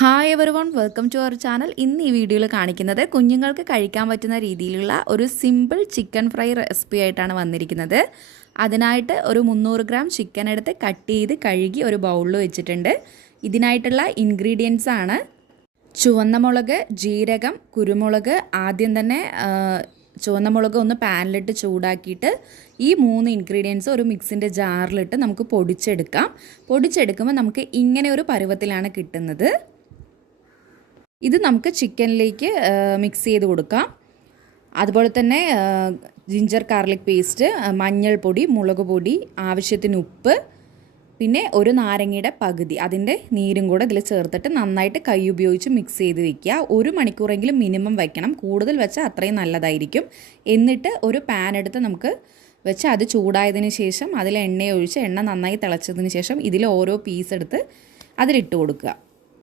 Hi everyone, welcome to our channel. ഇന്ന് ഈ വീഡിയോയിൽ കാണിക്കുന്നത് കുഞ്ഞുങ്ങൾക്ക് കഴിക്കാൻ പറ്റുന്ന രീതിയിലുള്ള ഒരു സിമ്പിൾ ചിക്കൻ ഫ്രൈ റെസിപ്പി ആയിട്ടാണ് വന്നിരിക്കുന്നത്. അതിനായിട്ട് ഒരു 300 ഗ്രാം ചിക്കൻ എടുത്ത് കട്ട് ചെയ്ത് കഴുകി ഒരു ബൗളിൽ വെച്ചിട്ടുണ്ട്. ഇതിനായിട്ടുള്ള ഇൻഗ്രീഡിയൻസ് ആണ് ചുവന്ന മുളക്, ജീരകം, കുരുമുളക്. ആദ്യം തന്നെ ചുവന്ന മുളക് ഒന്ന് പാനിലിട്ട് ചൂടാക്കിയിട്ട് ഈ 3 ഇൻഗ്രീഡിയൻസ് ഒരു മിക്സിൻ്റെ ജാറിലിട്ട് നമുക്ക് പൊടിച്ചെടുക്കാം. പൊടിച്ചെടുക്കുമ്പോൾ നമുക്ക് ഇങ്ങനെ ഒരു പരുവത്തിലാണ് കിട്ടുന്നത്. ഇത് നമുക്ക് ചിക്കനിലേക്ക് മിക്സ് ചെയ്ത് കൊടുക്കാം. അതുപോലെ തന്നെ ജിഞ്ചർ ഗാർലിക് പേസ്റ്റ്, മഞ്ഞൾപ്പൊടി, മുളക് പൊടി, ആവശ്യത്തിന് ഉപ്പ്, പിന്നെ ഒരു നാരങ്ങയുടെ പകുതി അതിൻ്റെ നീരും കൂടെ ഇതിൽ ചേർത്തിട്ട് നന്നായിട്ട് കൈ ഉപയോഗിച്ച് മിക്സ് ചെയ്ത് വയ്ക്കുക. 1 മണിക്കൂറെങ്കിലും മിനിമം വയ്ക്കണം. കൂടുതൽ വെച്ചാൽ അത്രയും നല്ലതായിരിക്കും. എന്നിട്ട് ഒരു പാൻ എടുത്ത് നമുക്ക് വെച്ച് അത് ചൂടായതിന് ശേഷം അതിൽ എണ്ണ ഒഴിച്ച് എണ്ണ നന്നായി തിളച്ചതിന് ശേഷം ഇതിൽ ഓരോ പീസ് എടുത്ത് അതിലിട്ട് കൊടുക്കുക.